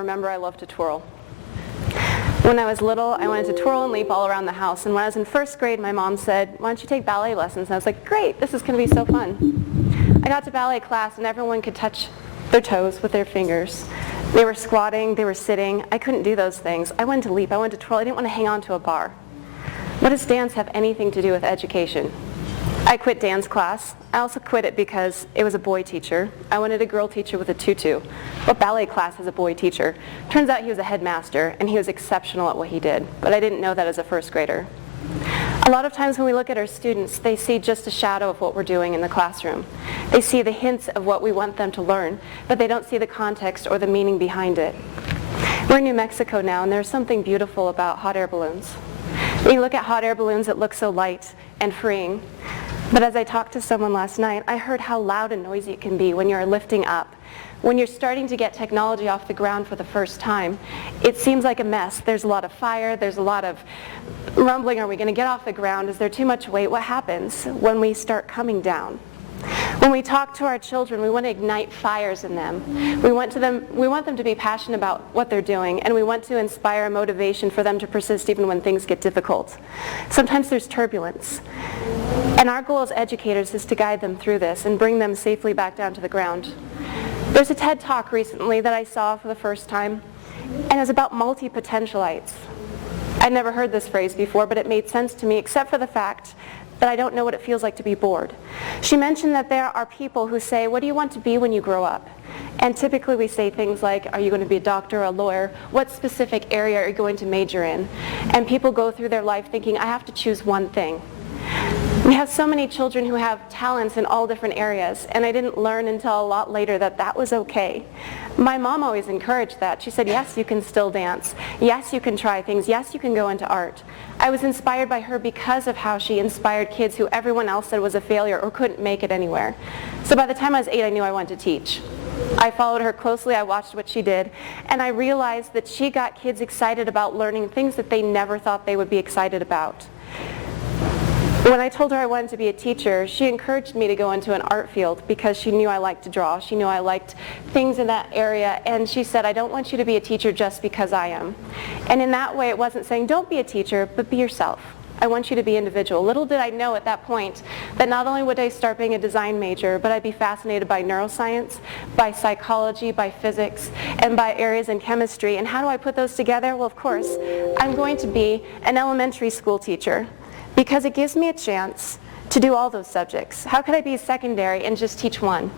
remember I love to twirl. When I was little, I wanted to twirl and leap all around the house, and when I was in first grade, my mom said, why don't you take ballet lessons? And I was like, great, this is going to be so fun. I got to ballet class, and everyone could touch their toes with their fingers. They were squatting, they were sitting. I couldn't do those things. I wanted to leap, I wanted to twirl, I didn't want to hang on to a bar. What does dance have anything to do with education? I quit dance class. I also quit it because it was a boy teacher. I wanted a girl teacher with a tutu. What ballet class has a boy teacher? Turns out he was a headmaster, and he was exceptional at what he did, but I didn't know that as a first grader. A lot of times when we look at our students, they see just a shadow of what we're doing in the classroom. They see the hints of what we want them to learn, but they don't see the context or the meaning behind it. We're in New Mexico now, and there's something beautiful about hot air balloons. When you look at hot air balloons, it looks so light and freeing. But as I talked to someone last night, I heard how loud and noisy it can be when you're lifting up. When you're starting to get technology off the ground for the first time, it seems like a mess. There's a lot of fire, there's a lot of rumbling. Are we going to get off the ground? Is there too much weight? What happens when we start coming down? When we talk to our children, we want to ignite fires in them. We want them to be passionate about what they're doing, and we want to inspire a motivation for them to persist even when things get difficult. Sometimes there's turbulence, and our goal as educators is to guide them through this and bring them safely back down to the ground. There's a TED Talk recently that I saw for the first time, and it was about multi-potentialites. I'd never heard this phrase before, but it made sense to me, except for the fact that I don't know what it feels like to be bored. She mentioned that there are people who say, what do you want to be when you grow up? And typically we say things like, are you going to be a doctor or a lawyer? What specific area are you going to major in? And people go through their life thinking, I have to choose one thing. We have so many children who have talents in all different areas, and I didn't learn until a lot later that that was okay. My mom always encouraged that. She said, yes, you can still dance. Yes, you can try things. Yes, you can go into art. I was inspired by her because of how she inspired kids who everyone else said was a failure or couldn't make it anywhere. So by the time I was 8, I knew I wanted to teach. I followed her closely, I watched what she did, and I realized that she got kids excited about learning things that they never thought they would be excited about. When I told her I wanted to be a teacher, she encouraged me to go into an art field because she knew I liked to draw. She knew I liked things in that area, and she said, I don't want you to be a teacher just because I am. And in that way, it wasn't saying, don't be a teacher, but be yourself. I want you to be individual. Little did I know at that point that not only would I start being a design major, but I'd be fascinated by neuroscience, by psychology, by physics, and by areas in chemistry. And how do I put those together? Well, of course, I'm going to be an elementary school teacher, because it gives me a chance to do all those subjects. How could I be secondary and just teach one?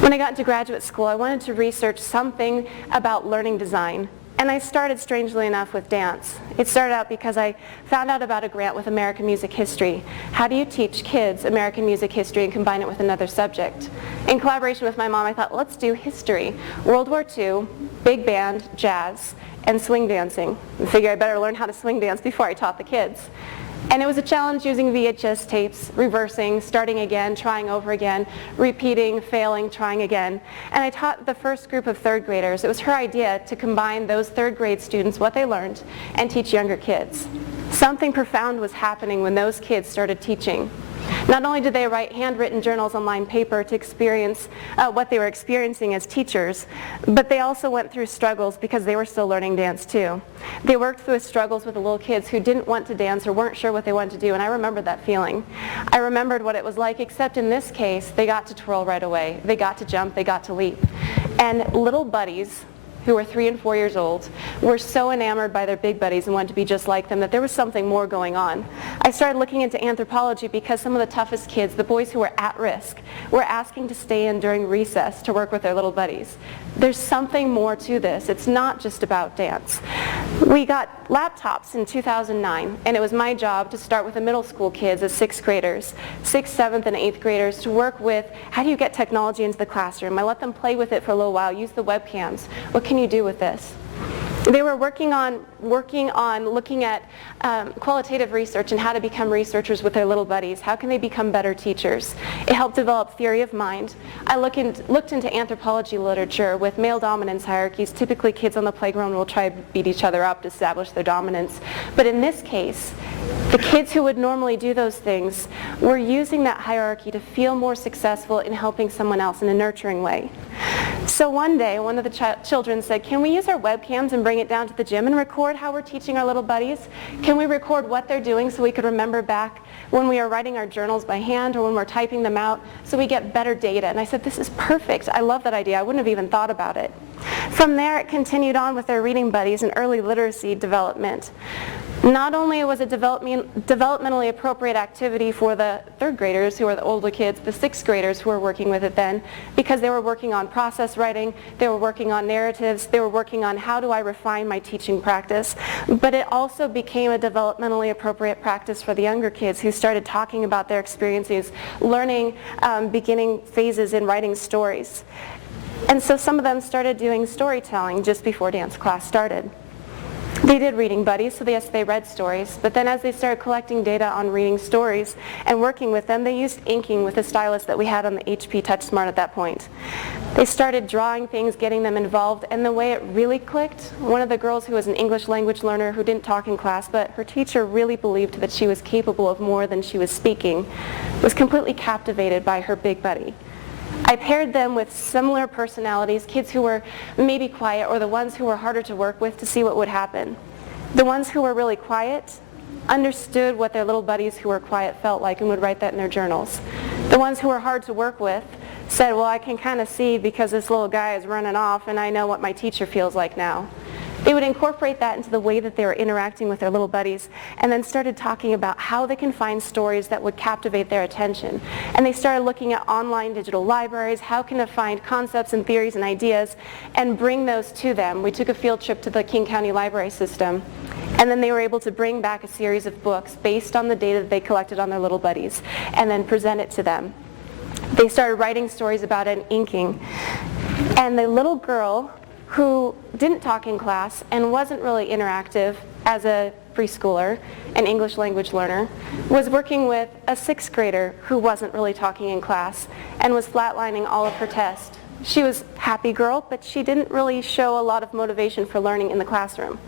When I got into graduate school, I wanted to research something about learning design. And I started, strangely enough, with dance. It started out because I found out about a grant with American Music History. How do you teach kids American music history and combine it with another subject? In collaboration with my mom, I thought, let's do history. World War II, big band, jazz, and swing dancing. I figured I better learn how to swing dance before I taught the kids. And it was a challenge using VHS tapes, reversing, starting again, trying over again, repeating, failing, trying again. And I taught the first group of third graders. It was her idea to combine those third grade students, what they learned, and teach younger kids. Something profound was happening when those kids started teaching. Not only did they write handwritten journals on lined paper to experience what they were experiencing as teachers, but they also went through struggles because they were still learning dance too. They worked through struggles with the little kids who didn't want to dance or weren't sure what they wanted to do, and I remembered that feeling. I remembered what it was like, except in this case, they got to twirl right away. They got to jump, they got to leap. And little buddies who were 3 and 4 years old, were so enamored by their big buddies and wanted to be just like them that there was something more going on. I started looking into anthropology because some of the toughest kids, the boys who were at risk, were asking to stay in during recess to work with their little buddies. There's something more to this. It's not just about dance. We got laptops in 2009, and it was my job to start with the middle school kids as 6th graders, 6th, 7th, and 8th graders to work with how do you get technology into the classroom. I let them play with it for a little while, use the webcams. What can you do with this? They were working on looking at qualitative research and how to become researchers with their little buddies. How can they become better teachers? It helped develop theory of mind. I looked into anthropology literature with male dominance hierarchies. Typically kids on the playground will try to beat each other up to establish their dominance. But in this case, the kids who would normally do those things were using that hierarchy to feel more successful in helping someone else in a nurturing way. So one day, one of the children said, can we use our webcams and bring it down to the gym and record how we're teaching our little buddies? Can we record what they're doing so we could remember back when we are writing our journals by hand or when we're typing them out so we get better data? And I said, this is perfect. I love that idea. I wouldn't have even thought about it. From there, it continued on with their reading buddies and early literacy development. Not only was it developmentally appropriate activity for the third graders, who are the older kids, the sixth graders who were working with it then, because they were working on process writing, they were working on narratives, they were working on how do I refine my teaching practice, but it also became a developmentally appropriate practice for the younger kids who started talking about their experiences, learning beginning phases in writing stories. And so some of them started doing storytelling just before dance class started. They did reading buddies, so yes, they read stories, but then as they started collecting data on reading stories and working with them, they used inking with the stylus that we had on the HP TouchSmart at that point. They started drawing things, getting them involved, and the way it really clicked, one of the girls who was an English language learner who didn't talk in class, but her teacher really believed that she was capable of more than she was speaking, was completely captivated by her big buddy. I paired them with similar personalities, kids who were maybe quiet or the ones who were harder to work with to see what would happen. The ones who were really quiet understood what their little buddies who were quiet felt like and would write that in their journals. The ones who were hard to work with said, well, I can kind of see because this little guy is running off and I know what my teacher feels like now. They would incorporate that into the way that they were interacting with their little buddies and then started talking about how they can find stories that would captivate their attention. And they started looking at online digital libraries, how can they find concepts and theories and ideas and bring those to them. We took a field trip to the King County Library System and then they were able to bring back a series of books based on the data that they collected on their little buddies and then present it to them. They started writing stories about it and inking. And the little girl who didn't talk in class and wasn't really interactive as a preschooler, an English language learner, was working with a sixth grader who wasn't really talking in class and was flatlining all of her tests. She was a happy girl, but she didn't really show a lot of motivation for learning in the classroom.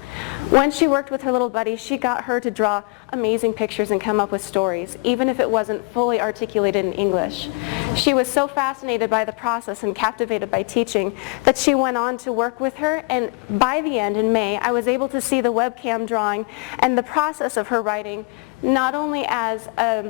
When she worked with her little buddy, she got her to draw amazing pictures and come up with stories, even if it wasn't fully articulated in English. She was so fascinated by the process and captivated by teaching that she went on to work with her, and by the end, in May, I was able to see the webcam drawing and the process of her writing, not only as a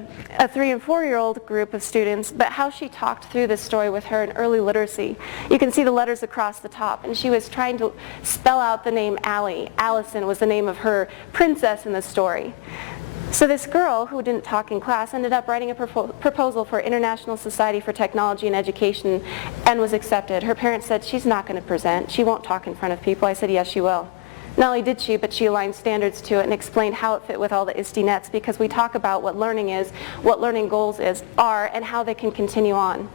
3 and 4-year-old group of students, but how she talked through this story with her in early literacy. You can see the letters across the top, and she was trying to spell out the name Allie. Allison was the name of her princess in the story. So this girl, who didn't talk in class, ended up writing a proposal for International Society for Technology and Education and was accepted. Her parents said, she's not going to present. She won't talk in front of people. I said, yes, she will. Not only did she, but she aligned standards to it and explained how it fit with all the ISTE nets, because we talk about what learning is, what learning goals are, and how they can continue on.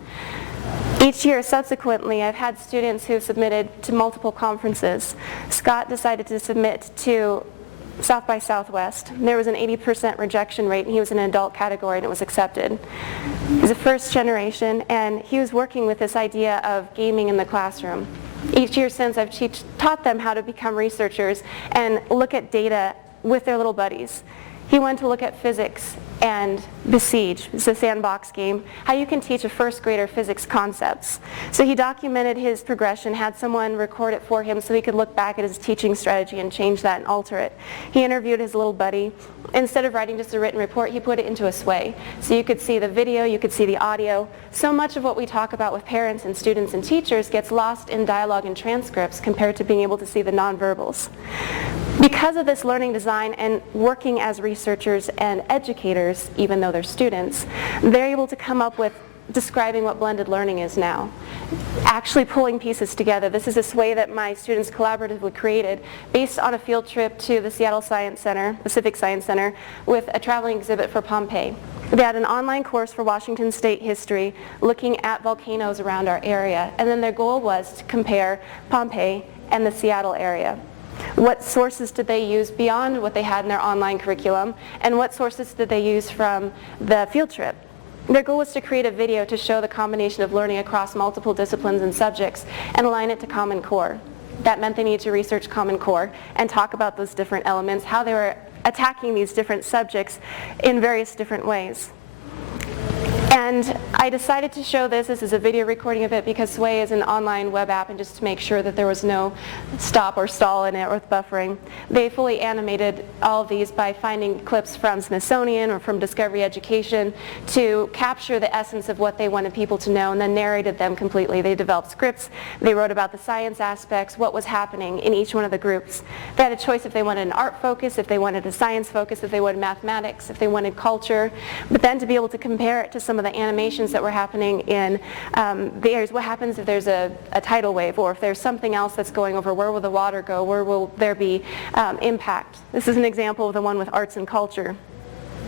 Each year subsequently, I've had students who submitted to multiple conferences. Scott decided to submit to South by Southwest. There was an 80% rejection rate, and he was in an adult category, and it was accepted. He's a first generation, and he was working with this idea of gaming in the classroom. Each year since, I've taught them how to become researchers and look at data with their little buddies. He went to look at physics and Besiege, it's a sandbox game, how you can teach a first grader physics concepts. So he documented his progression, had someone record it for him so he could look back at his teaching strategy and change that and alter it. He interviewed his little buddy. Instead of writing just a written report, he put it into a sway. So you could see the video, you could see the audio. So much of what we talk about with parents and students and teachers gets lost in dialogue and transcripts compared to being able to see the nonverbals. Because of this learning design and working as researchers and educators, even though they're students, they're able to come up with describing what blended learning is now. Actually pulling pieces together. This is a sway that my students collaboratively created based on a field trip to the Seattle Science Center, Pacific Science Center, with a traveling exhibit for Pompeii. They had an online course for Washington State history looking at volcanoes around our area, and then their goal was to compare Pompeii and the Seattle area. What sources did they use beyond what they had in their online curriculum, and what sources did they use from the field trip? Their goal was to create a video to show the combination of learning across multiple disciplines and subjects and align it to Common Core. That meant they needed to research Common Core and talk about those different elements, how they were attacking these different subjects in various different ways. And I decided to show this. This is a video recording of it because Sway is an online web app, and just to make sure that there was no stop or stall in it with buffering, they fully animated all of these by finding clips from Smithsonian or from Discovery Education to capture the essence of what they wanted people to know, and then narrated them completely. They developed scripts, they wrote about the science aspects, what was happening in each one of the groups. They had a choice if they wanted an art focus, if they wanted a science focus, if they wanted mathematics, if they wanted culture, but then to be able to compare it to some of the animations that were happening in the areas. What happens if there's a tidal wave, or if there's something else that's going over? Where will the water go? Where will there be impact? This is an example of the one with arts and culture.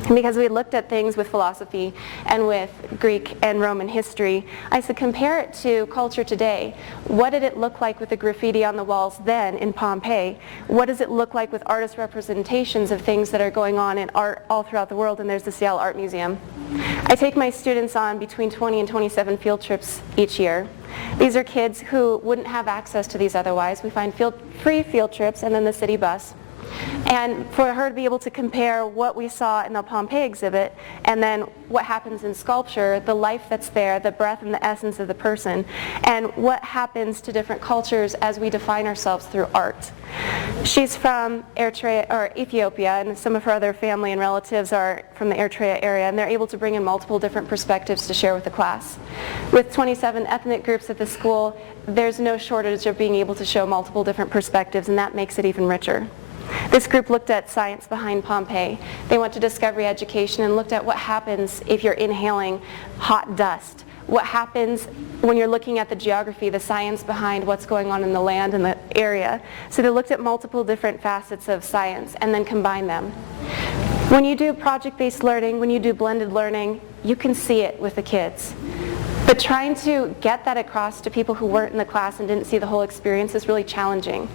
Because we looked at things with philosophy and with Greek and Roman history, I said compare it to culture today. What did it look like with the graffiti on the walls then in Pompeii? What does it look like with artist representations of things that are going on in art all throughout the world? And there's the Seattle Art Museum. I take my students on between 20 and 27 field trips each year. These are kids who wouldn't have access to these otherwise. We find free field trips and then the city bus. And for her to be able to compare what we saw in the Pompeii exhibit and then what happens in sculpture, the life that's there, the breath and the essence of the person, and what happens to different cultures as we define ourselves through art. She's from Eritrea, or Ethiopia, and some of her other family and relatives are from the Eritrea area, and they're able to bring in multiple different perspectives to share with the class. With 27 ethnic groups at the school, there's no shortage of being able to show multiple different perspectives, and that makes it even richer. This group looked at science behind Pompeii. They went to Discovery Education and looked at what happens if you're inhaling hot dust. What happens when you're looking at the geography, the science behind what's going on in the land and the area. So they looked at multiple different facets of science and then combined them. When you do project-based learning, when you do blended learning, you can see it with the kids. But trying to get that across to people who weren't in the class and didn't see the whole experience is really challenging.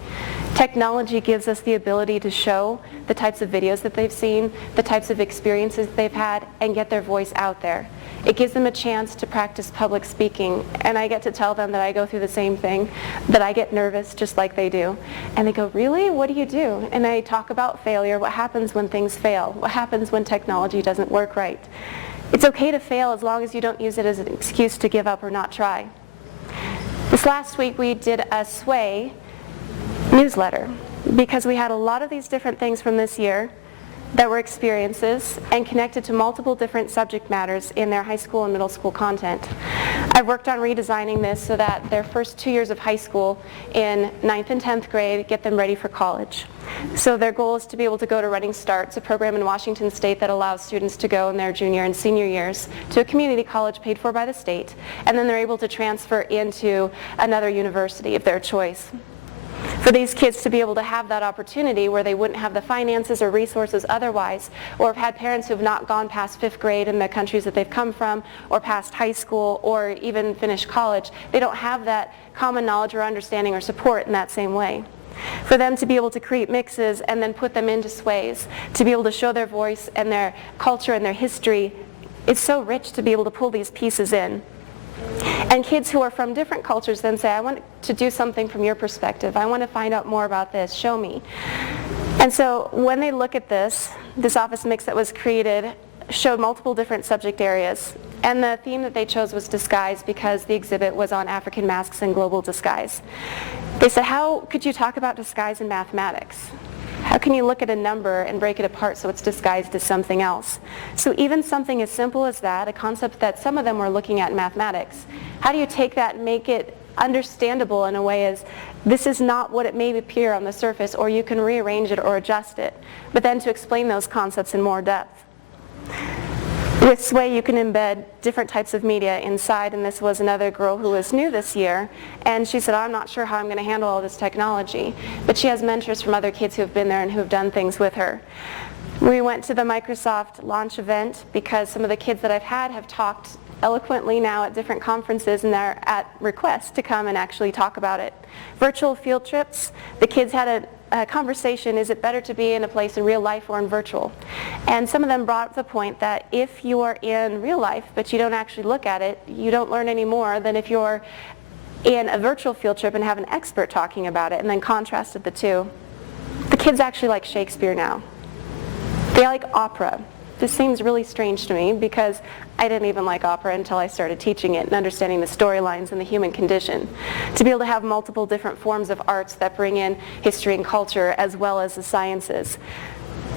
Technology gives us the ability to show the types of videos that they've seen, the types of experiences they've had, and get their voice out there. It gives them a chance to practice public speaking, and I get to tell them that I go through the same thing, that I get nervous just like they do. And they go, really? What do you do? And I talk about failure, what happens when things fail, what happens when technology doesn't work right. It's okay to fail as long as you don't use it as an excuse to give up or not try. This last week we did a Sway newsletter because we had a lot of these different things from this year that were experiences and connected to multiple different subject matters in their high school and middle school content. I've worked on redesigning this so that their first 2 years of high school in 9th and 10th grade get them ready for college. So their goal is to be able to go to Running Starts, a program in Washington State that allows students to go in their junior and senior years to a community college paid for by the state, and then they're able to transfer into another university of their choice. For these kids to be able to have that opportunity where they wouldn't have the finances or resources otherwise, or have had parents who have not gone past 5th grade in the countries that they've come from, or past high school, or even finished college, they don't have that common knowledge or understanding or support in that same way. For them to be able to create mixes and then put them into sways, to be able to show their voice and their culture and their history, it's so rich to be able to pull these pieces in. And kids who are from different cultures then say, I want to do something from your perspective. I want to find out more about this. Show me. And so when they look at this office mix that was created showed multiple different subject areas. And the theme that they chose was disguise because the exhibit was on African masks and global disguise. They said, how could you talk about disguise in mathematics? How can you look at a number and break it apart so it's disguised as something else? So even something as simple as that, a concept that some of them were looking at in mathematics, how do you take that and make it understandable in a way as this is not what it may appear on the surface, or you can rearrange it or adjust it, but then to explain those concepts in more depth. With Sway, you can embed different types of media inside, and this was another girl who was new this year, and she said, I'm not sure how I'm going to handle all this technology, but she has mentors from other kids who have been there and who have done things with her. We went to the Microsoft launch event because some of the kids that I've had have talked eloquently now at different conferences, and they're at request to come and actually talk about it. Virtual field trips, the kids had a conversation, is it better to be in a place in real life or in virtual? And some of them brought up the point that if you are in real life but you don't actually look at it, you don't learn any more than if you're in a virtual field trip and have an expert talking about it, and then contrasted the two. The kids actually like Shakespeare now. They like opera. this seems really strange to me because I didn't even like opera until I started teaching it and understanding the storylines and the human condition. To be able to have multiple different forms of arts that bring in history and culture as well as the sciences.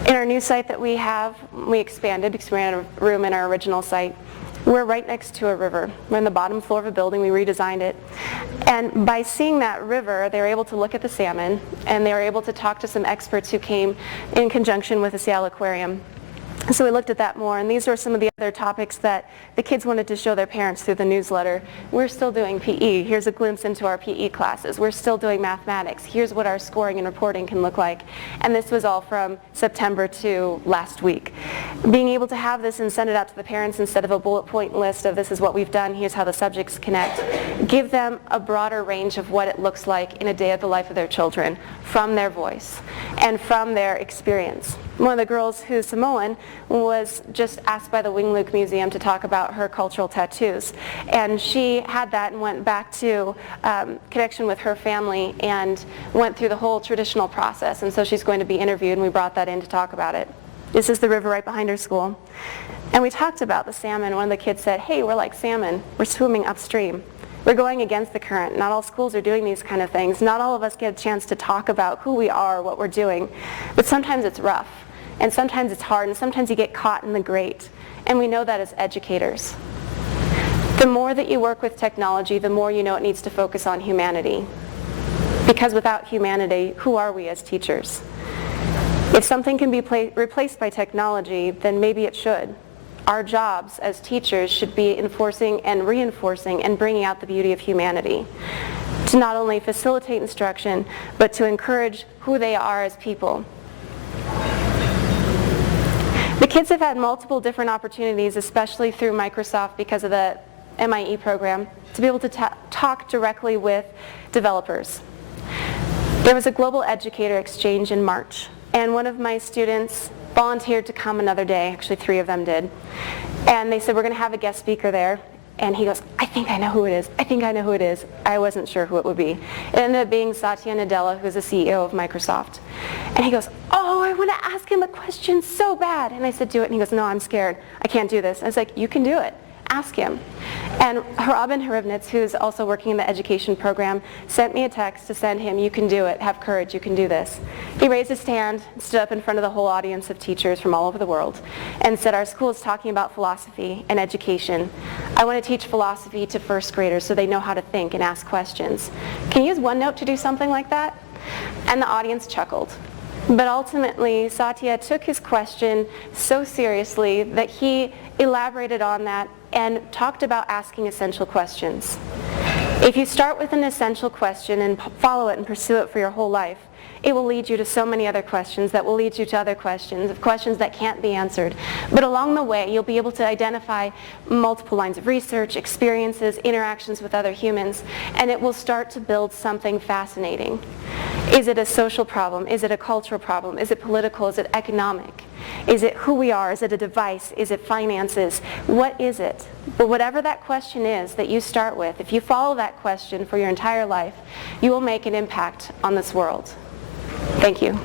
In our new site that we have, we expanded because we ran out of room in our original site. We're right next to a river. We're on the bottom floor of a building. We redesigned it. And by seeing that river, they were able to look at the salmon, and they were able to talk to some experts who came in conjunction with the Seattle Aquarium. So we looked at that more, and these were some of the other topics that the kids wanted to show their parents through the newsletter. We're still doing PE. Here's a glimpse into our PE classes. We're still doing mathematics. Here's what our scoring and reporting can look like. And this was all from September to last week. Being able to have this and send it out to the parents instead of a bullet point list of this is what we've done, here's how the subjects connect, give them a broader range of what it looks like in a day of the life of their children from their voice and from their experience. One of the girls who's Samoan was just asked by the Wing Luke Museum to talk about her cultural tattoos. And she had that and went back to connection with her family and went through the whole traditional process. And so she's going to be interviewed, and we brought that in to talk about it. This is the river right behind her school. And we talked about the salmon. One of the kids said, hey, we're like salmon. We're swimming upstream. We're going against the current. Not all schools are doing these kind of things. Not all of us get a chance to talk about who we are, what we're doing. But sometimes it's rough. And sometimes it's hard, and sometimes you get caught in the grate. And we know that as educators. The more that you work with technology, the more you know it needs to focus on humanity. Because without humanity, who are we as teachers? If something can be replaced by technology, then maybe it should. Our jobs as teachers should be enforcing and reinforcing and bringing out the beauty of humanity. To not only facilitate instruction, but to encourage who they are as people. The kids have had multiple different opportunities, especially through Microsoft because of the MIE program, to be able to talk directly with developers. There was a global educator exchange in March, and one of my students volunteered to come another day. Actually, 3 of them did. And they said, we're going to have a guest speaker there. And he goes, I think I know who it is. I think I know who it is. I wasn't sure who it would be. It ended up being Satya Nadella, who's the CEO of Microsoft. And he goes, oh, I want to ask him a question so bad. And I said, do it. And he goes, no, I'm scared. I can't do this. And I was like, you can do it. Ask him. And Robin Harivnitz, who's also working in the education program, sent me a text to send him, you can do it, have courage, you can do this. He raised his hand, stood up in front of the whole audience of teachers from all over the world, and said, our school is talking about philosophy and education. I want to teach philosophy to first graders so they know how to think and ask questions. Can you use OneNote to do something like that? And the audience chuckled. But ultimately, Satya took his question so seriously that he elaborated on that and talked about asking essential questions. If you start with an essential question and follow it and pursue it for your whole life, it will lead you to so many other questions that will lead you to other questions, questions that can't be answered. But along the way, you'll be able to identify multiple lines of research, experiences, interactions with other humans, and it will start to build something fascinating. Is it a social problem? Is it a cultural problem? Is it political? Is it economic? Is it who we are? Is it a device? Is it finances? What is it? But whatever that question is that you start with, if you follow that question for your entire life, you will make an impact on this world. Thank you.